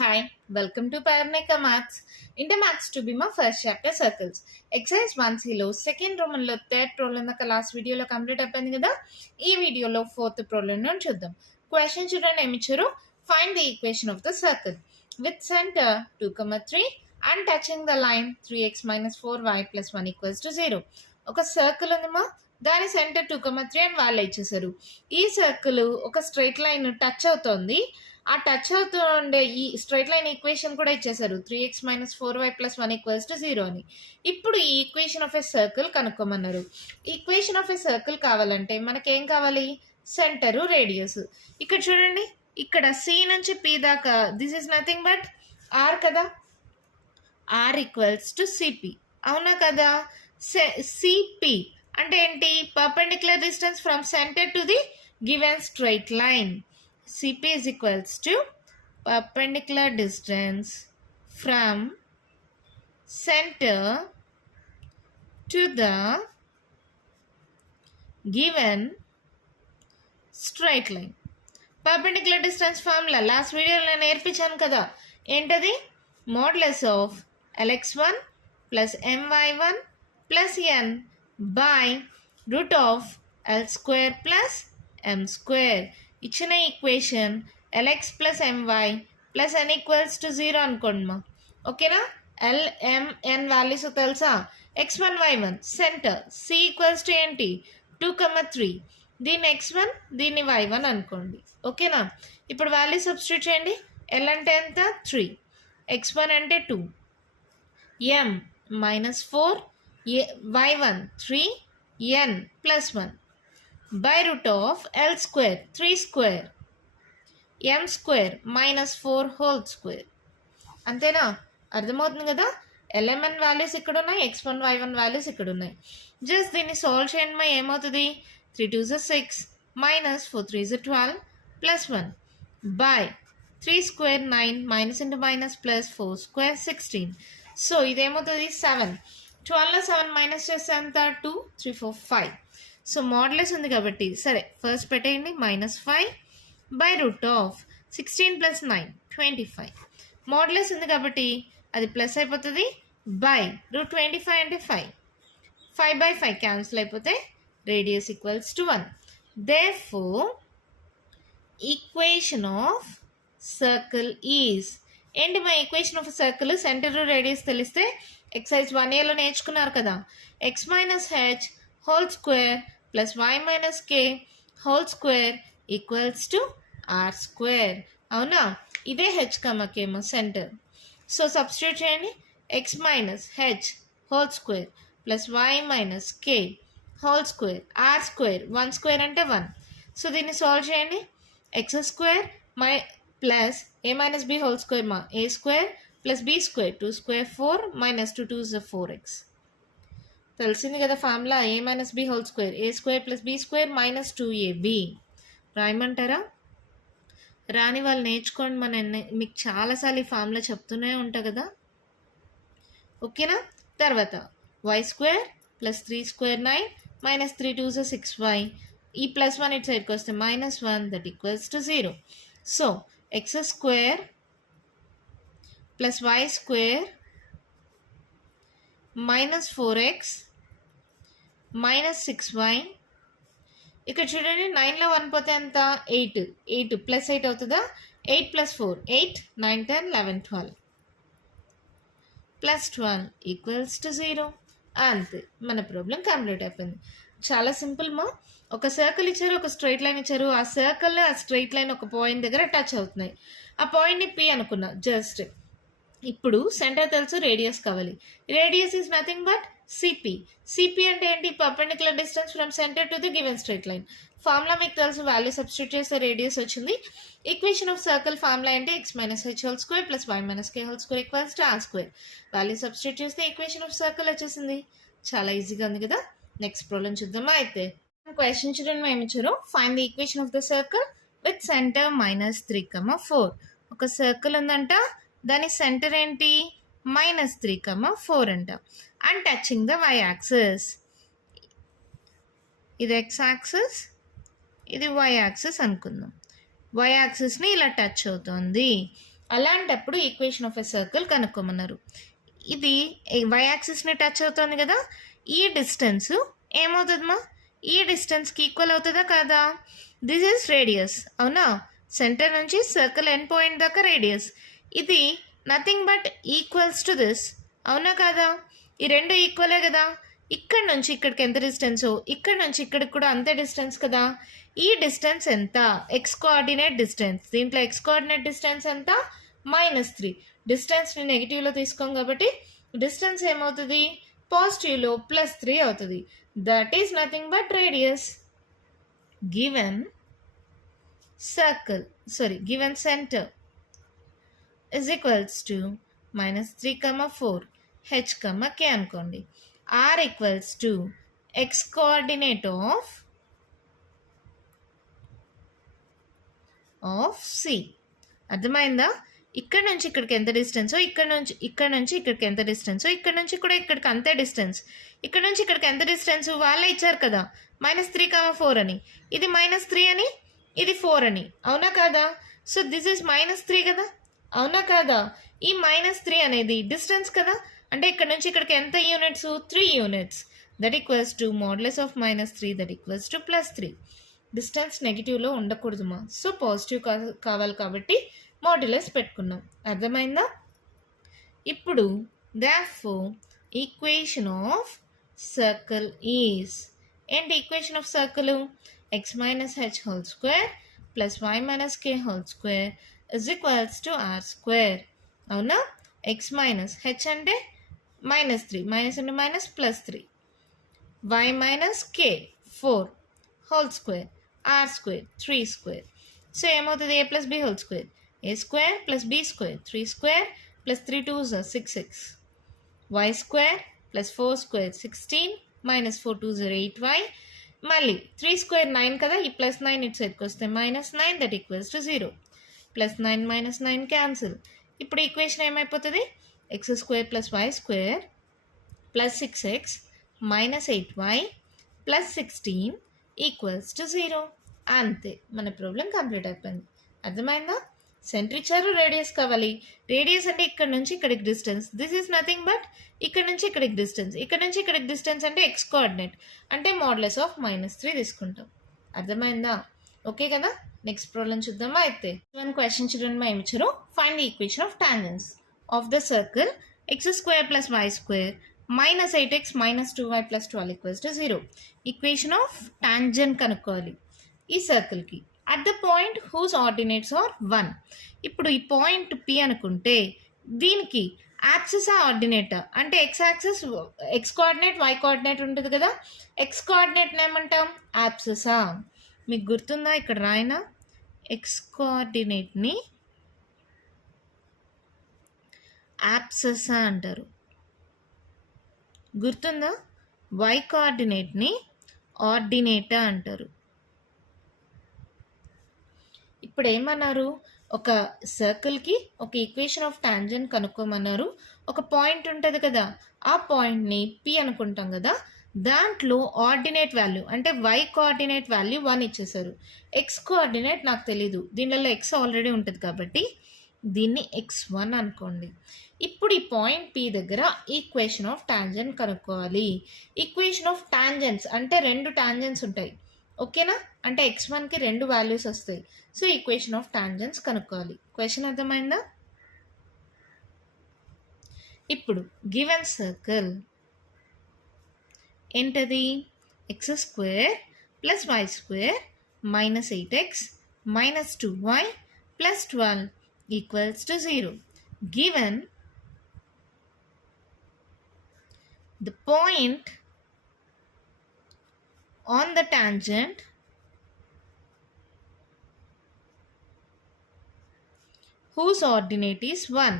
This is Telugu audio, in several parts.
Hi, welcome to Paraneka Maths. Into Maths to be my first chapter circles. Exercise 1C లో సెకండ్ రోమన్ లో థర్డ్ ప్రాబ్లం దాకా లాస్ట్ వీడియోలో కంప్లీట్ అయిపోయింది కదా. ఈ వీడియోలో ఫోర్త్ ప్రాబ్లం ను చూద్దాం. క్వశ్చన్ చూడండి ఏమి ఇచ్చారు. Find the equation of the circle with centre 2,3 and touching the line 3x - 4y + 1 = 0. ఒక సర్కిల్ ఉందమ్మా, దాని సెంటర్ 2,3 అని వాళ్ళు ఇచ్చేసారు. ఈ సర్కిల్ ఒక స్ట్రైట్ లైన్ టచ్ అవుతోంది. ఆ టచ్ అవుతూ ఉండే ఈ స్ట్రైట్ లైన్ ఈక్వేషన్ కూడా ఇచ్చేసారు 3x - 4y + 1 = 0 అని. ఇప్పుడు ఈ ఈక్వేషన్ ఆఫ్ ఎ సర్కిల్ కనుక్కోమన్నారు. ఈక్వేషన్ ఆఫ్ ఎ సర్కిల్ కావాలంటే మనకేం కావాలి? Centre, radius. ఇక్కడ చూడండి, ఇక్కడ సి నుంచి పి దాకా this is nothing but R కదా. ఆర్ = సిపి, అవునా కదా. సిపి అంటే ఏంటి? Perpendicular distance from centre to the given straight line. CP is equals to perpendicular distance from center to the given straight line. Perpendicular distance formula last video లో నేర్పించాను కదా. ఏంటది? Modulus of Lx1 + My1 + n by √L² + m². ఇచ్చిన ఈక్వేషన్ Lx + My + n = 0 అనుకోండి. ఓకేనా. L, M, N వాల్యూస్ తెలుసా? x1, y1 సెంటర్, C = ఏంటి? 2,3. దీన్ని x1, దీన్ని y1 అనుకోండి. ఓకేనా. ఇప్పుడు వాల్యూ సబ్స్టిట్యూట్ చేయండి. L అంటే ఎంత? 3, x1 అంటే 2, m -4, y1 3, n + 1 by √L², 3² m² -4 whole square. అంతేనా? అర్థమవుతుంది కదా. LMN వాల్యూస్ ఇక్కడ ఉన్నాయి, x1, y1 వాల్యూస్ ఇక్కడ ఉన్నాయి. జస్ట్ దీన్ని సాల్వ్ చేయండి. ఏమవుతుంది? 3 2 6 -4 3 12 + 1 by 3² 9 -(-) + 4² 16. సో ఇదేమవుతుంది? 7. 12లో 7 మైనస్ చేస్తే ఎంత? 2 3 4 5. సో మోడ్యులస్ ఉంది కాబట్టి సరే ఫస్ట్ పెట్టేయండి. -5 by √16 + 9 25. మోడ్యులస్ ఉంది కాబట్టి అది ప్లస్ అయిపోతుంది. బై √25 అంటే 5. 5/5 క్యాన్సిల్ అయిపోతే radius = 1. Therefore equation of circle is ఏంటి? మా equation of circle centre radius తెలిస్తే ఎక్సర్సైజ్ 1Aలో నేర్చుకున్నారు కదా. x - h whole square + y - k whole square = r². అవునా. ఇదే h, k centre. So substitute చేయండి. x - h whole square + y - k whole square r². 1² అంటే 1. సో దీన్ని సాల్వ్ చేయండి. x² + a - b whole square a² + b² 2² 4 - 2 2 is 4x. తెలిసింది కదా formula. a - b whole square a² + b² - 2ab. రాయమంటారా? రాని వాళ్ళు నేర్చుకోండి. మీకు చాలాసార్లు ఈ ఫార్ములా చెప్తూనే ఉంటా కదా. ఓకేనా. తర్వాత y² + 3² 9 - 3 2 is 6y. ఈ +1 ఇటు సైడ్కి వస్తే -1 that = 0. So x² + y² -4x -6y. ఇక్కడ చూడండి 9లో 1 పోతే ఎంత? 8. 8 + 8 అవుతుందా? 8 + 4 8 9 10 11 12 + 12 = 0. అంతే, మన ప్రాబ్లం కంప్లీట్ అయిపోయింది. చాలా సింపుల్ మా. ఒక సర్కిల్ ఇచ్చారు, ఒక స్ట్రైట్ లైన్ ఇచ్చారు. ఆ సర్కిల్ ఆ స్ట్రైట్ లైన్ ఒక పాయింట్ దగ్గర టచ్ అవుతున్నాయి. ఆ పాయింట్ని పి అనుకున్నా. జస్ట్ ఇప్పుడు సెంటర్ తెలుసు, రేడియస్ కావాలి. Radius is nothing but CP. CP అంటే ఏంటి? Perpendicular distance from centre to the given straight line. Formula మీకు తెలుసు. వాల్యూ సబ్స్టిట్యూట్ చేస్తే రేడియస్ వచ్చింది. ఈక్వేషన్ ఆఫ్ సర్కిల్ ఫార్ములా అంటే x - h whole square + y - k whole square = r². Value substitute చేస్తే ఈక్వేషన్ ఆఫ్ సర్కిల్ వచ్చేసింది. చాలా ఈజీగా ఉంది కదా. నెక్స్ట్ ప్రాబ్లం చూద్దామా. అయితే క్వశ్చన్ చూడండి ఏమి ఇచ్చారు. Find the equation of the circle with centre -3, 4. ఒక సర్కిల్ ఉందంట, దాని సెంటర్ ఏంటి? -3, 4 అంట. And touching the y axis. ఇది x యాక్సిస్, ఇది y యాక్సిస్ అనుకుందాం. y యాక్సిస్ని ఇలా టచ్ అవుతుంది. అలాంటప్పుడు ఈక్వేషన్ ఆఫ్ ఎ సర్కిల్ కనుక్కోమన్నారు. ఇది వై యాక్సిస్ని టచ్ అవుతుంది కదా, ఈ డిస్టెన్స్ ఏమవుతుందమ్మా, ఈ డిస్టెన్స్కి ఈక్వల్ అవుతుందా కాదా? దిస్ ఈజ్ రేడియస్, అవునా? సెంటర్ నుంచి సర్కిల్ ఎండ్ పాయింట్ దాకా రేడియస్. ఇది nothing but equals to this, అవునా కాదా? ఈ రెండు ఈక్వలే కదా. ఇక్కడ నుంచి ఇక్కడికి ఎంత డిస్టెన్సో ఇక్కడ నుంచి ఇక్కడికి కూడా అంతే డిస్టెన్స్ కదా. ఈ డిస్టెన్స్ ఎంత? X coordinate distance. దీంట్లో ఎక్స్ కోఆర్డినేట్ డిస్టెన్స్ ఎంత? -3. డిస్టెన్స్ని నెగిటివ్లో తీసుకోం కాబట్టి డిస్టెన్స్ ఏమవుతుంది? పాజిటివ్లో +3 అవుతుంది. That is nothing but radius. Given center is equals to -3, 4, h, k అనుకోండి. r equals to x coordinate of c. అర్థమైందా? ఇక్కడ నుంచి ఇక్కడికి ఎంత డిస్టెన్సో ఇక్కడ నుంచి ఇక్కడికి ఎంత డిస్టెన్సో ఇక్కడ నుంచి కూడా ఇక్కడికి అంతే డిస్టెన్స్. ఇక్కడ నుంచి ఇక్కడికి ఎంత డిస్టెన్స్ వాళ్ళే ఇచ్చారు కదా, -3, 4 అని. ఇది -3 అని, ఇది 4 అని, అవునా కాదా? సో దిస్ ఈజ్ -3 కదా, అవునా కాదా? ఈ -3 అనేది డిస్టెన్స్ కదా, అంటే ఇక్కడ నుంచి ఇక్కడికి ఎంత units? 3 units. That equals to modulus of -3 that equals to +3. Distance నెగిటివ్లో ఉండకూడదుమా, సో పాజిటివ్ కావాలి కాబట్టి మోడ్యులస్ పెట్టుకున్నాం. అర్థమైందా? ఇప్పుడు therefore equation of circle is ఏంటి? Equation of circle x minus h whole square plus y minus k whole square is equals to r square. అవునా? x minus h అంటే -3, మైనస్ అంటే minus +3, y minus k 4 whole square, r square 3 square. So ఏమవుతుంది? a plus b whole square, a square plus b square 3 square plus 3 2s 6x, y square plus 4 square 16 minus 4 2s 8y. మళ్ళీ 3 square 9 కదా, ఈ +9 ఇటు సైడ్కి వస్తే -9 దట్ ఈక్వల్స్ టు 0. +9 -9 క్యాన్సిల్. ఇప్పుడు ఈక్వేషన్ ఏమైపోతుంది? x² + y² + 6x - 8y + 16 = 0. అంతే, మన ప్రాబ్లం కంప్లీట్ అయిపోయింది. అర్థమైందా? సెంటర్ ఇచ్చారు, రేడియస్ కావాలి. రేడియస్ అంటే ఇక్కడ నుంచి ఇక్కడికి distance. This is nothing but ఇక్కడ నుంచి ఇక్కడికి డిస్టెన్స్. ఇక్కడ నుంచి ఇక్కడికి డిస్టెన్స్ అంటే ఎక్స్ కోఆర్డినేట్, అంటే మోడ్యులస్ ఆఫ్ -3 తీసుకుంటాం. అర్థమైందా? ఓకే కదా. నెక్స్ట్ ప్రాబ్లం చూద్దామా. అయితే క్వశ్చన్ చూడండి, మా ఇచ్చారు. Find the equation of tangents of the circle x² + y² - 8x - 2y + 12 = 0. Equation of tangent కనుక్కోవాలి ఈ సర్కిల్కి. At the point whose ordinates are 1. ఇప్పుడు ఈ పాయింట్ P అనుకుంటే దీనికి యాక్సిస్ ఆర్డినేట్ అంటే x axis, x coordinate, y coordinate ఉంటుంది కదా. ఎక్స్ కోఆర్డినేట్ని ఏమంటాం? యాప్సిసా. మీకు గుర్తుందా? ఇక్కడ రాయన ఎక్స్ కోఆర్డినేట్ని యాప్సిసా అంటారు. గుర్తుందా? వై కోఆర్డినేట్ని ఆర్డినేటా అంటారు. ఇప్పుడు ఏమన్నారు? ఒక సర్కిల్కి ఒక ఈక్వేషన్ ఆఫ్ టాంజెంట్ కనుక్కోమన్నారు. ఒక పాయింట్ ఉంటుంది కదా, ఆ పాయింట్ని P అనుకుంటాం కదా, దాంట్లో ఆర్డినేట్ వాల్యూ అంటే వై కోఆర్డినేట్ వాల్యూ 1 ఇచ్చేసారు. ఎక్స్ కోఆర్డినేట్ నాకు తెలీదు, దీనిలో ఎక్స్ ఆల్రెడీ ఉంటుంది కాబట్టి దీన్ని x1 అనుకోండి. ఇప్పుడు ఈ పాయింట్ P దగ్గర ఈక్వేషన్ ఆఫ్ టాంజెంట్ కనుక్కోవాలి. ఈక్వేషన్ ఆఫ్ టాంజెంట్స్ అంటే 2 టాంజెంట్స్ ఉంటాయి, ఓకేనా? అంటే x1కి 2 వాల్యూస్ వస్తాయి. సో ఈక్వేషన్ ఆఫ్ టాంజెంట్స్ కనుక్కోవాలి. క్వశ్చన్ అర్థమైందా? ఇప్పుడు గివెన్ సర్కిల్ ఏంటది? x² + y² - 8x - 2y + 12 = 0. Given the point on the tangent whose ordinate is 1.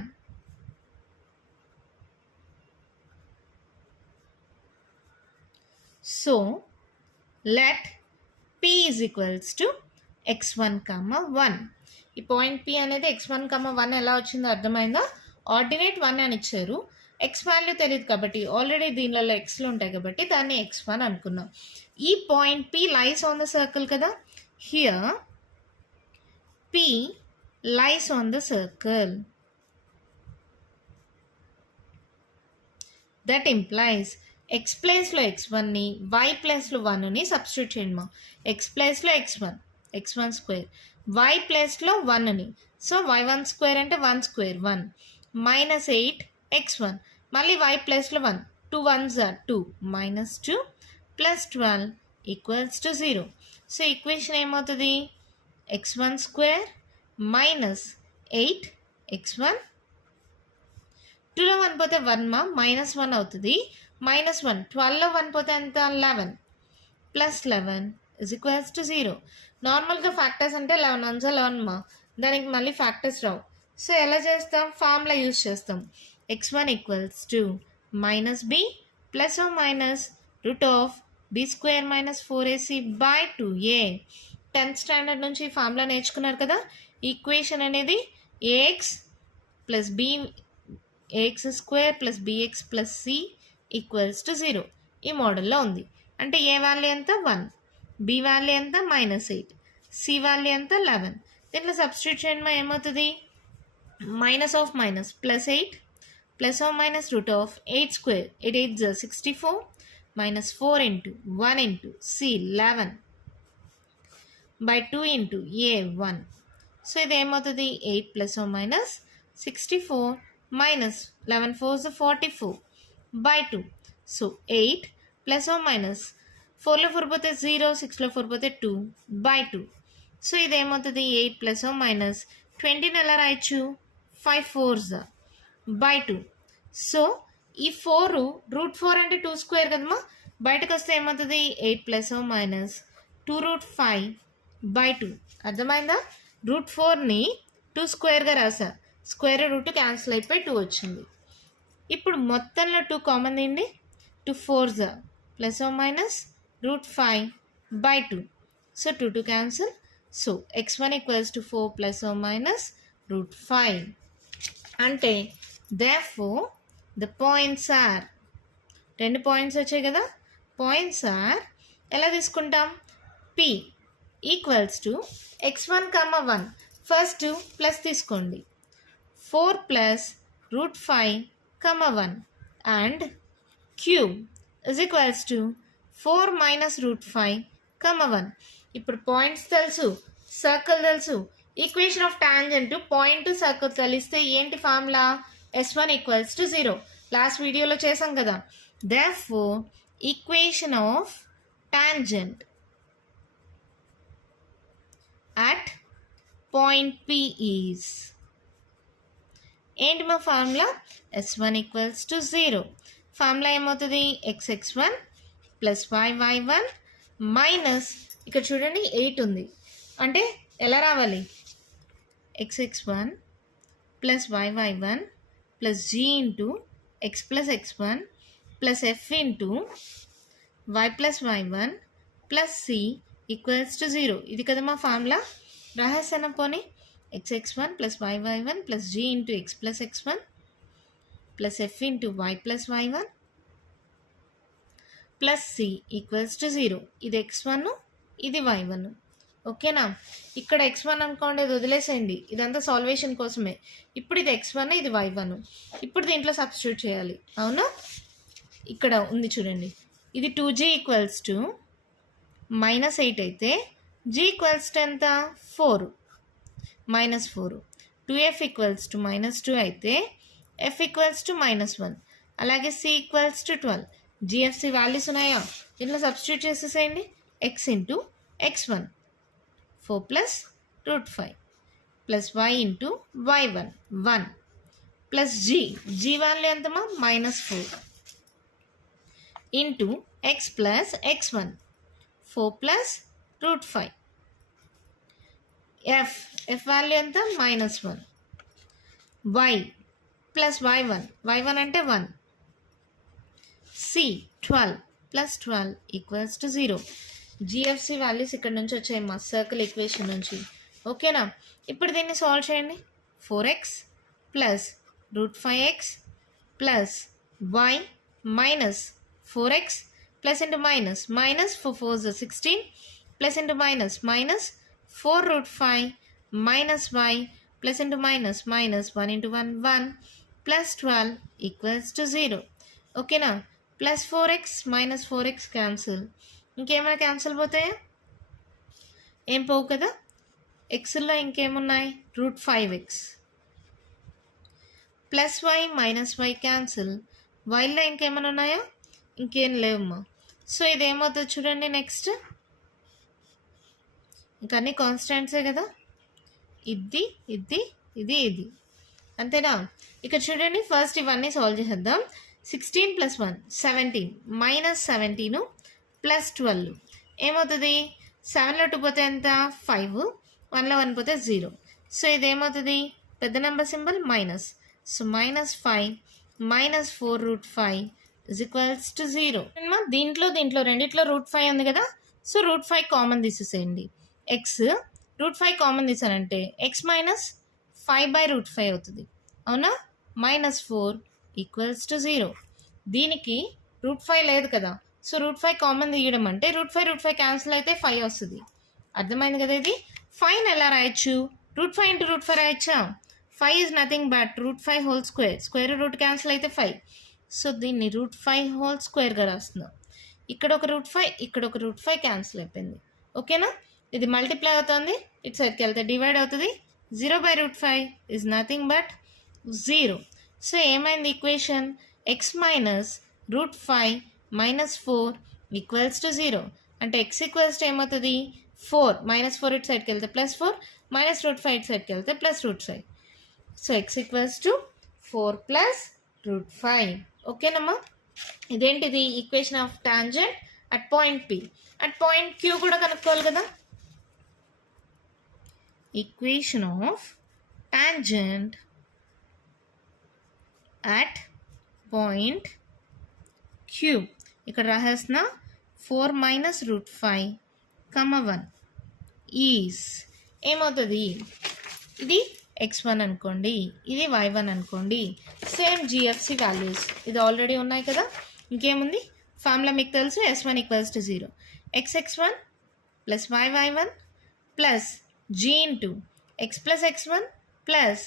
So let P is equals to x1, 1. ఈ పాయింట్ P అనేది x1, 1 ఎలా వచ్చిందో అర్థమైందా? ఆర్డినేట్ 1 అని ఇచ్చారు, ఎక్స్ వాల్యూ తెలియదు కాబట్టి ఆల్రెడీ దీనిలో ఎక్స్లు ఉంటాయి కాబట్టి దాన్ని x1 అనుకున్నాం. ఈ point P lies on the circle కదా. Here P lies on the circle. That implies x ప్లేస్లో x1ని y ప్లేస్లో 1ని సబ్స్టిట్యూట్ చేయండి మా. x ప్లేస్లో x1 స్క్వేర్, y ప్లేస్లో 1ని, సో y1 స్క్వేర్ అంటే 1 స్క్వేర్ 1 మైనస్ 8 x1, మళ్ళీ y ప్లేస్లో 1, 2 1s are 2 minus 2 plus 12 equals to 0. So equation ఏమవుతుంది, x1 స్క్వేర్ మైనస్ 8 x1, 2లో 1 పోతే 1 మా, మైనస్ 1 అవుతుంది, మైనస్ 1, 12లో 1 పోతే ఎంత 11 ప్లస్ 11 ఇజ్ ఈక్వల్స్ టు 0. నార్మల్గా ఫ్యాక్టర్స్ అంటే 11 1s 11 మా, దానికి మళ్ళీ ఫ్యాక్టర్స్ రావు. సో ఎలా చేస్తాం, ఫార్ములా యూజ్ చేస్తాం. x1 equals to minus B plus or minus root of B square minus 4ac by 2a. 10th standard నుంచి ఈ ఫార్ములా నేర్చుకున్నారు కదా. ఈక్వేషన్ అనేది ax plus B ax square plus bx plus c equals to 0 ఈ మోడల్లో ఉంది. అంటే ఏ వాల్యూ ఎంత 1, బి వాల్యూ ఎంత మైనస్ 8, సి వాల్యూ ఎంత 11. దీంట్లో సబ్స్టిట్యూట్ చేయడం ఏమవుతుంది, minus of minus plus 8 plus of minus root of 8 square 8 8 64 minus 4 into 1 into C 11 by 2 into A 1. So ఇది ఏమవుతుంది 8 plus of minus 64 minus 11 4 44 by 2. So 8 plus or minus 4లో 4 పోతే 0, 6లో 4 పోతే 2 బై 2. సో ఇదేమవుతుంది 8 ప్లస్ ఆర్ మైనస్ 20ని ఎలా రాయొచ్చు, 5 4s బై 2. సో ఈ 4 రూట్ 4 అంటే 2 స్క్వేర్ కదమ్మా, బయటకు వస్తే ఏమవుతుంది 8 plus or minus 2 root 5 by 2. అర్థమైందా, రూట్ 4ని 2 స్క్వేర్గా రాసా, స్క్వేర్ రూట్ క్యాన్సిల్ అయిపోయి 2 వచ్చింది. ఇప్పుడు మొత్తంలో 2 కామన్ తీయండి, 2 4s plus or minus root 5 by 2. So 2 2 cancel. So x1 equals to 4 plus or minus root 5. అంటే therefore the points are, 2 points వచ్చాయి కదా, పాయింట్స్ ఆర్ ఎలా తీసుకుంటాం, p equals to x1, 1 first plus తీసుకోండి, 4 plus root 5, 1 and Q is equals to 4 minus root 5, 1. ఇప్పుడు పాయింట్స్ తెలుసు, సర్కిల్ తెలుసు, equation of tangent point circle తెలిస్తే ఏంటి formula, s1 equals to 0. Last వీడియోలో చేసాం కదా. therefore equation of tangent at point p is ఏంటి మా formula, s1 equals to 0. Formula ఏమవుతుంది, xx1 ప్లస్ y1 మైనస్ ఇక్కడ చూడండి 8 ఉంది, అంటే ఎలా రావాలి, xx1 plus y1 plus g into x plus x1 plus f into y plus y1 plus c equals to 0. ఇది కదా మా ఫార్ములా. రాసేసాను పోనీ, xx1 plus y1 plus g into x plus x1 plus f into y plus y1 plus c equals to 0. ఇది x1, ఇది y1. ఓకేనా, ఇక్కడ x1 అనుకోండి, ఇది వదిలేసేయండి, ఇదంతా సాల్వేషన్ కోసమే. ఇప్పుడు ఇది x1, ఇది y1. ఇప్పుడు దీంట్లో సబ్స్టిట్యూట్ చేయాలి, అవునా. ఇక్కడ ఉంది చూడండి, ఇది 2g ఈక్వల్స్ టు మైనస్ 8 అయితే g ఈక్వల్స్ టు ఎంత 4 minus 4, 2f equals to minus 2 అయితే f ఈక్వల్స్ టు మైనస్ 1, అలాగే c equals to 12. gfc values ఉన్నాయా, దీంట్లో సబ్స్టిట్యూట్ చేసేసేయండి, x into x1 4 plus root 5 plus y into y1 1 plus g value ఎంతమా minus 4 into x plus x1 4 plus root 5, f value ఎంత మైనస్ 1, y ప్లస్ y1 అంటే 1, c 12 plus 12 equals to 0. GFC values ఇక్కడ నుంచి వచ్చాయి మా సర్కిల్ ఈక్వేషన్ నుంచి. ఓకేనా, ఇప్పుడు దీన్ని సాల్వ్ చేయండి. 4x plus root 5x plus y minus 4x plus into minus 4 4 16 plus into minus 4 root 5 minus y plus into minus minus 1 into 1 1 plus 12 equals to 0. ఓకేనా? Plus 4x minus 4x cancel. ఇంకేమైనా క్యాన్సిల్ పోతాయా? ఏం పోవు కదా. ఎక్స్లో ఇంకేమున్నాయి? √5x plus y minus y cancel. వైలో ఇంకేమైనా ఉన్నాయా? ఇంకేం లేవమ్మా. సో ఇదేమవుతుంది చూడండి. నెక్స్ట్ ఇంకా అన్ని కాన్స్టాంట్సే కదా. ఇది ఇది ఇది ఇది అంతేనా? ఇక్కడ చూడండి, ఫస్ట్ ఇవన్నీ సాల్వ్ చేసేద్దాం. 16 + 1 17 మైనస్ 17 ప్లస్ 12 ఏమవుతుంది? 7లో 2 పోతే ఎంత? 5. 1లో 1 పోతే 0. సో ఇదేమవుతుంది? పెద్ద number symbol minus. So -5 minus 4√5 is equals to 0. దీంట్లో రెండిట్లో √5 ఉంది కదా. సో √5 కామన్ తీసేసేయండి. ఎక్స్ √5 కామన్ తీసానంటే ఎక్స్ మైనస్ 5/√5 అవుతుంది. అవునా? -4 ఈక్వల్స్ టు 0. దీనికి √5 లేదు కదా. సో √5 కామన్ తీయడం అంటే √5 క్యాన్సిల్ అయితే 5 వస్తుంది. అర్థమైంది కదా. ఇది 5 ఎలా రాయొచ్చు? √5 into √5 రాయొచ్చా? 5 is nothing but √5 whole square. Square root cancel అయితే 5. సో దీన్ని √5 హోల్ స్క్వేర్గా రాస్తున్నాం. ఇక్కడ ఒక √5 ఇక్కడ ఒక √5 క్యాన్సిల్ అయిపోయింది. ఓకేనా? ఇది మల్టిప్లై అవుతుంది, ఇటు సైడ్కి వెళ్తే డివైడ్ అవుతుంది. 0/√5 ఈజ్ నథింగ్ బట్ 0. సో ఏమైంది equation? X minus √5 minus 4 equals to 0. అంటే ఎక్స్ ఈక్వల్స్ టు ఏమవుతుంది? 4 -4 ఇటు సైడ్కి వెళ్తే +4 -√5 ఇటు సైడ్కి వెళ్తే +√5. So X equals to 4 + √5. ఓకేనమ్మా. ఇదేంటిది? Equation of tangent at point P. At point Q కూడా కనుక్కోవాలి కదా. Equation of tangent at point Q ఇక్కడ రాసేసిన 4 -√5, 1 ఈజ్ ఏమవుతుంది? ఇది x1 అనుకోండి, ఇది y1 అనుకోండి. సేమ్ GFC వాల్యూస్ ఇది ఆల్రెడీ ఉన్నాయి కదా. ఇంకేముంది? ఫార్ములా మీకు తెలుసు. S1 = 0. xx1 + yy1 plus g into x + x1 plus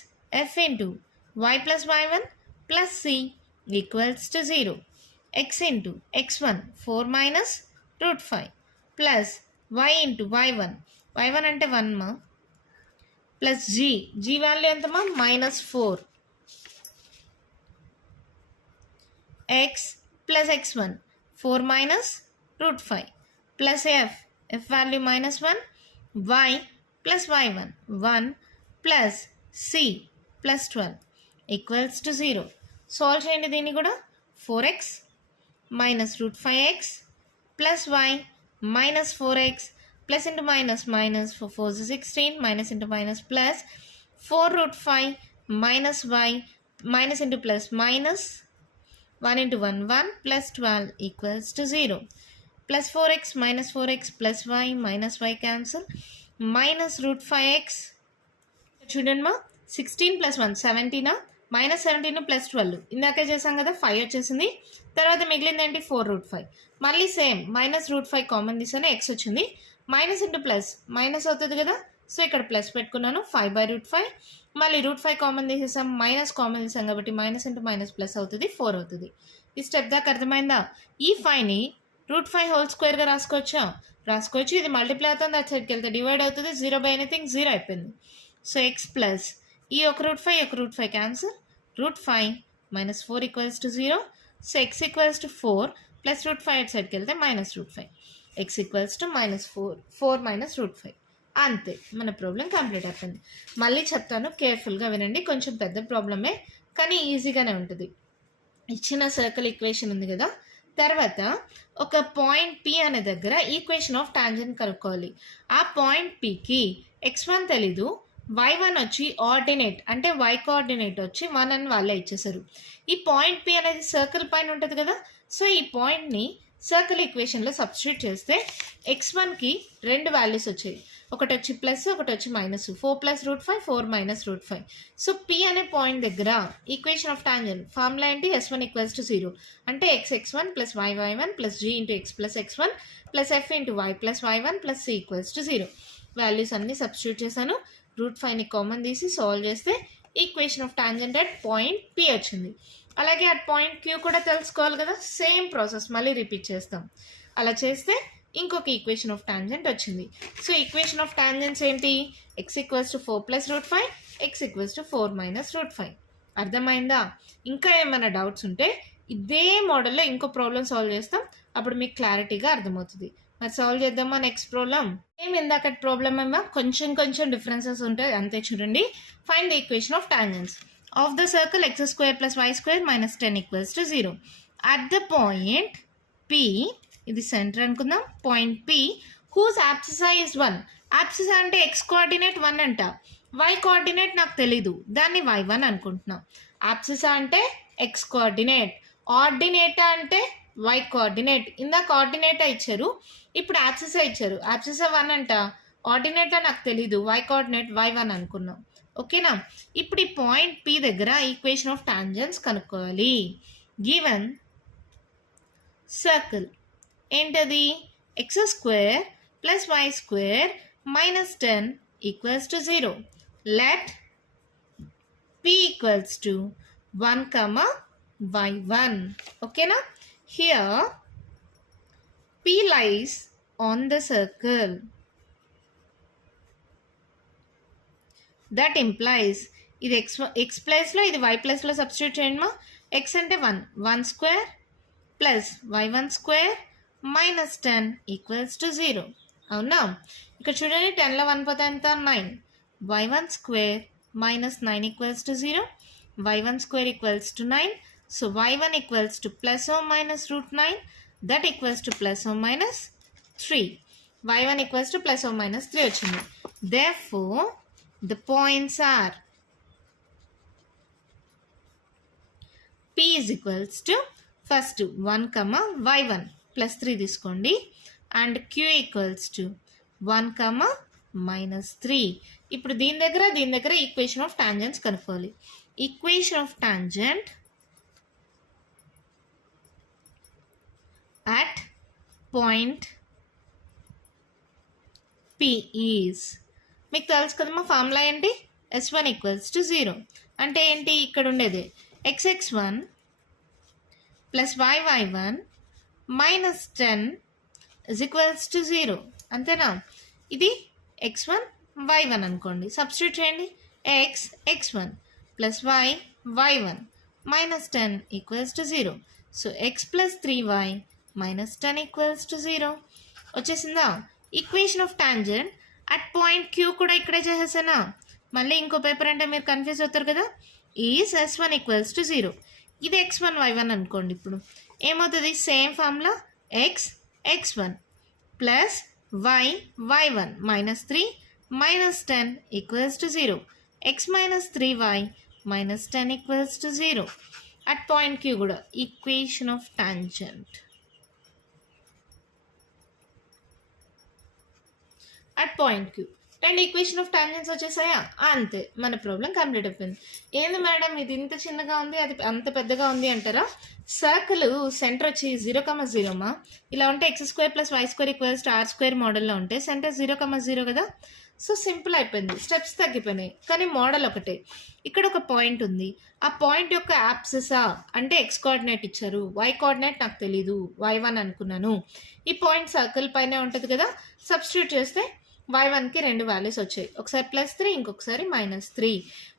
f into y + y1 plus c equals to 0. x into x1 4 -√5 plus y into y1 అంటే 1 మా ప్లస్ g వాల్యూ ఎంతమా? -4. x + x1 4 -√5 plus f value -1 y + y1 1 plus c + 12 equals to 0. Solve చేయండి దీన్ని కూడా. 4x -√5x plus y -4x plus into minus 4 is 16 minus into minus plus 4√5 minus y minus into plus minus 1 into 1 1 plus 12 equals to 0. Plus 4x -4x plus y minus y cancel -√5x. చూడండి మా 16 + 1 17 -17 ప్లస్ 12 ఇందాకే చేసాం కదా. 5 వచ్చేసింది. తర్వాత మిగిలింది ఏంటి? 4√5. మళ్ళీ సేమ్ -√5 కామన్ తీసాను, x వచ్చింది. మైనస్ ఇంటూ ప్లస్ మైనస్ అవుతుంది కదా. సో ఇక్కడ ప్లస్ పెట్టుకున్నాను. 5/√5 మళ్ళీ √5 కామన్ తీసేసాం, మైనస్ కామన్ తీసాం కాబట్టి మైనస్ ఇంటూ మైనస్ ప్లస్ అవుతుంది, 4 అవుతుంది. ఈ స్టెప్ దాకా అర్థమైందా? ఈ 5ని √5 హోల్ స్క్వేర్గా రాసుకోవచ్చు. ఇది మల్టిప్లై అవుతుంది, అటు సైడ్కి వెళ్తే డివైడ్ అవుతుంది. 0/ఎనీథింగ్ 0 అయిపోయింది. సో ఎక్స్ ప్లస్ ఈ ఒక √5 క్యాన్సిల్. √5 -4 = 0. సో ఎక్స్ = 4 ప్లస్ √5 అటు సైడ్కి వెళ్తే -√5. x = -4 -√5. అంతే, మన ప్రాబ్లం కంప్లీట్ అయిపోయింది. మళ్ళీ చెప్తాను, కేర్ఫుల్గా వినండి. కొంచెం పెద్ద ప్రాబ్లమే కానీ ఈజీగానే ఉంటుంది. ఇచ్చిన సర్కిల్ ఈక్వేషన్ ఉంది కదా. తర్వాత ఒక పాయింట్ P అనే దగ్గర ఈక్వేషన్ ఆఫ్ టాంజెంట్ కనుక్కోవాలి. ఆ పాయింట్ Pకి x1 తెలీదు, y1 వచ్చి ఆర్డినేట్ అంటే y కోఆర్డినేట్ వచ్చి 1 అని వాళ్ళే ఇచ్చేసారు. ఈ పాయింట్ P అనేది సర్కిల్ పైన ఉంటుంది కదా. సో ఈ పాయింట్ని సర్కిల్ ఈక్వేషన్లో సబ్స్టిట్యూట్ చేస్తే x1కి 2 వాల్యూస్ వచ్చాయి. ఒకటి వచ్చి ప్లస్, ఒకటి వచ్చి మైనస్. 4 + √5 4 -√5. సో P అనే పాయింట్ దగ్గర ఈక్వేషన్ ఆఫ్ టాంజెంట్ ఫార్ములా ఏంటి? S1 = 0 అంటే x(x1 + y(y1) + g × x + x1 + f × y + y1 + c = 0. Values అన్నీ సబ్స్టిట్యూట్ చేశాను. √5ని కామన్ తీసి సాల్వ్ చేస్తే equation of tangent at point P వచ్చింది. అలాగే అట్ పాయింట్ Q కూడా తెలుసుకోవాలి కదా, సేమ్ ప్రాసెస్ మళ్ళీ రిపీట్ చేస్తాం. అలా చేస్తే ఇంకొక ఈక్వేషన్ ఆఫ్ టాంజెంట్ వచ్చింది. సో ఈక్వేషన్ ఆఫ్ టాంజెంట్స్ ఏంటి? x = 4 + √5, x = 4 - √5. అర్థమైందా? ఇంకా ఏమైనా డౌట్స్ ఉంటే ఇదే మోడల్లో ఇంకో ప్రాబ్లం సాల్వ్ చేస్తాం, అప్పుడు మీకు క్లారిటీగా అర్థమవుతుంది. మరి సాల్వ్ చేద్దామా నెక్స్ట్ ప్రాబ్లం? ఏం ఇందాక ప్రాబ్లం ఏమో కొంచెం డిఫరెన్సెస్ ఉంటాయి అంతే. చూడండి, find the equation of tangents of the circle x² + y² - 10 = 0 at the point P, ఇది సెంటర్ అనుకుందాం, పాయింట్ P హూజ్ యాబ్సిసా ఇస్ 1. యాబ్సిసా అంటే x కోఆర్డినేట్ 1 అంట, y కోఆర్డినేట్ నాకు తెలీదు, దాన్ని y1 అనుకుంటున్నా. యాబ్సిసా అంటే x కోఆర్డినేట్, ఆర్డినేటా అంటే y కోఆర్డినేట్. ఇందాక కోఆర్డినేటా ఇచ్చారు, ఇప్పుడు యాబ్సిసా ఇచ్చారు. యాబ్సిసా 1 అంట, ఆర్డినేటా నాకు తెలీదు, y కోఆర్డినేట్ y1 అనుకున్నాం. ఓకేనా? ఇప్పుడు ఈ పాయింట్ P దగ్గర ఈక్వేషన్ ఆఫ్ టాంజెంట్స్ కనుక్కోవాలి. గివెన్ సర్కిల్ ఏంటది? x² + y² - 10 = 0. Let P = 1, y1. ఓకేనా? Here P lies on the circle. That implies ఇది x ప్లేస్లో ఇది y ప్లేస్లో సబ్స్టిట్యూట్ చేయండి మా. x అంటే 1² + y1² - 10 = 0. అవునా? ఇక్కడ చూడండి, 10లో 1 పోతే ఎంత? 9. y1² - 9 = 0. y1² = 9. So y1 = ± √9. That equals to ±3. y1 = ±3 వచ్చింది. Therefore, the points are P = first 1, y1 +3 తీసుకోండి, అండ్ Q = 1, -3. ఇప్పుడు దీని దగ్గర ఈక్వేషన్ ఆఫ్ టాంజెంట్స్ కనుక్కోవాలి. Equation of tangent at point P is, మీకు తెలుసు కదా మా ఫార్ములా ఏంటి? S1 = 0 అంటే ఏంటి? ఇక్కడ ఉండేది x(x1) + y(y1) - 10 = 0 అంతేనా? ఇది x1 y1 అనుకోండి, సబ్స్టిట్యూట్ చేయండి. x(x1) + y(y1) - 10 = 0. So x + 3y - 10 = 0 వచ్చేసిందా? Equation of tangent at point Q కూడా ఇక్కడే చేసేసానా? మళ్ళీ ఇంకో పేపర్ అంటే మీరు కన్ఫ్యూజ్ అవుతారు కదా. Is S1 = 0. ఇది x1 y1 అనుకోండి. ఇప్పుడు ఏమవుతుంది? Same formula, x(x1) + y(y1) - 3 - 10 = 0. x - 3y - 10 = 0. At point Q కూడా equation of tangent at point Q. రెండు ఈక్వేషన్ ఆఫ్ టాంజెంట్స్ వచ్చేసాయా? అంతే, మన ప్రాబ్లం కంప్లీట్ అయిపోయింది. ఏంది మేడం ఇది ఇంత చిన్నగా ఉంది, అది అంత పెద్దగా ఉంది అంటారా? సర్కిల్ సెంటర్ వచ్చి 0, మా. ఇలా ఉంటే x² + y² = r² మోడల్లో ఉంటే సెంటర్ 0, కదా. సో సింపుల్ అయిపోయింది, స్టెప్స్ తగ్గిపోయినాయి, కానీ మోడల్ ఒకటే. ఇక్కడ ఒక పాయింట్ ఉంది, ఆ పాయింట్ యొక్క యాబ్సిసా అంటే x కోఆర్డినేట్ ఇచ్చారు, y కోఆర్డినేట్ నాకు తెలీదు, y1 అనుకున్నాను. ఈ పాయింట్ సర్కిల్ పైనే ఉంటుంది కదా, సబ్స్టిట్యూట్ చేస్తే y1కి 2 వాల్యూస్ వచ్చాయి, ఒకసారి +3, ఇంకొకసారి -3.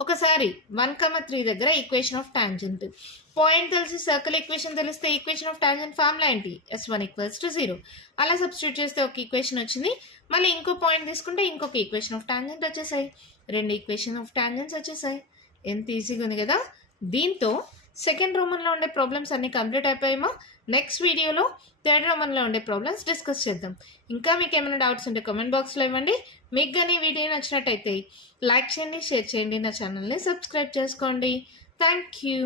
ఒకసారి 1, 3 దగ్గర ఈక్వేషన్ ఆఫ్ టాంజెంట్ పాయింట్ తెలిసి సర్కిల్ ఈక్వేషన్ తెలిస్తే ఈక్వేషన్ ఆఫ్ టాంజెంట్ ఫార్ములా ఏంటి? S1 = 0. అలా సబ్స్టిట్యూట్ చేస్తే ఒక ఈక్వేషన్ వచ్చింది, మళ్ళీ ఇంకో పాయింట్ తీసుకుంటే ఇంకొక ఈక్వేషన్ ఆఫ్ టాంజెంట్ వచ్చేసాయి, 2 ఈక్వేషన్ ఆఫ్ టాంజెంట్స్ వచ్చేసాయి. ఎంత ఈజీగా ఉంది కదా. దీంతో సెకండ్ రోమన్లో ఉండే ప్రాబ్లమ్స్ అన్నీ కంప్లీట్ అయిపోయామా? నెక్స్ట్ వీడియోలో థర్డ్ రోమన్లో ఉండే ప్రాబ్లమ్స్ డిస్కస్ చేద్దాం. ఇంకా మీకు ఏమైనా డౌట్స్ ఉంటే కామెంట్ బాక్స్లో ఇవ్వండి. మీకు కానీ వీడియో నచ్చినట్టయితే లైక్ చేయండి, షేర్ చేయండి, నా ఛానల్ని సబ్స్క్రైబ్ చేసుకోండి. Thank you.